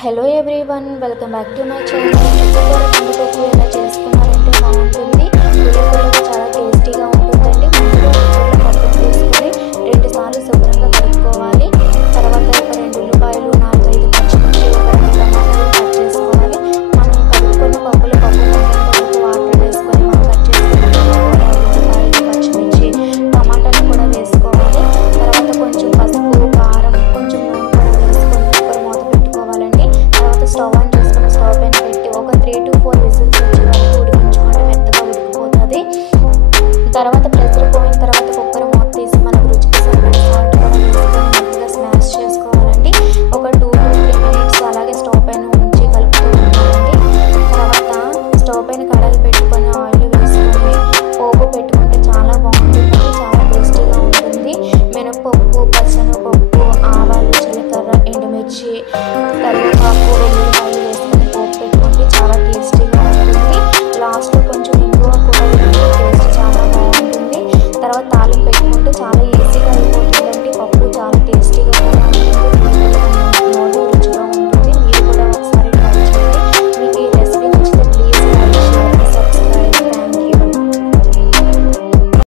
Hello everyone, welcome back to my channel. చుక్కకూర కందిపప్పు ఎలా చేసుకున్నారంటే బాగుంటుంది. పుల్లకూరగా చాలా టేస్టీగా ఉంటుందండి. ముందుగా కుక్కర్లో పప్పును తీసుకొని 2 సార్లు శుభ్రంగా కడుక్కోవాలి. తర్వాత ఒక 2 ఉల్లిపాయలు, 4-5 పచ్చిమిర్చి, ఒక 2 టమాటాలు కట్ చేసుకోవాలి. మనం కడుక్కున్న పప్పులో పప్పు వరకు వాటర్ వేసుకొని మనం కట్ చేసుకున్న ఉల్లిపాయలు, పచ్చిమిర్చి, టమాటాలు కూడా వేసుకోవాలి. తర్వాత కొంచెం పసుపు, కారం, కొంచెం నూనె కూడా వేసుకొని కుక్కర్ మూత పెట్టుకోవాలండి. తర్వాత స్టవ్ ఆన్ చేసుకుని స్టవ్ పైన పెట్టి ఒక 3 to 4 విజిల్స్ వచ్చే వరకు ఉడికించుకుంటే మెత్తగా ఉడికిపోతుంది. తర్వాత ప్రెషర్ పోయిన తర్వాత కుక్కర్ మూత తీసి మనకు రుచికి సరిపడే సాల్ట్ కూడా వేసుకొని మెత్తగా స్మాష్ చేసుకోవాలండి. ఒక 2 to 3 minutes అలాగే స్టవ్ పైన ఉంచి కలుపుతూ ఉండాలండి. తర్వాత స్టవ్ పైన కడాయి పెట్టుకొని ఆయిల్ వేసుకొని పోపు పెట్టుకుంటే చాలా బాగుంటుందండి. చాలా టేస్టీగా ఉంటుంది. మినపప్పు, పచ్చనపప్పు, ఆవాలు, జీలకర్ర, ఎండుమిర్చి, కరివేపాకు, వెల్లుల్లిపాయలు వేసుకొని పోపు పెట్టుకుంటే చాలా టేస్టీగా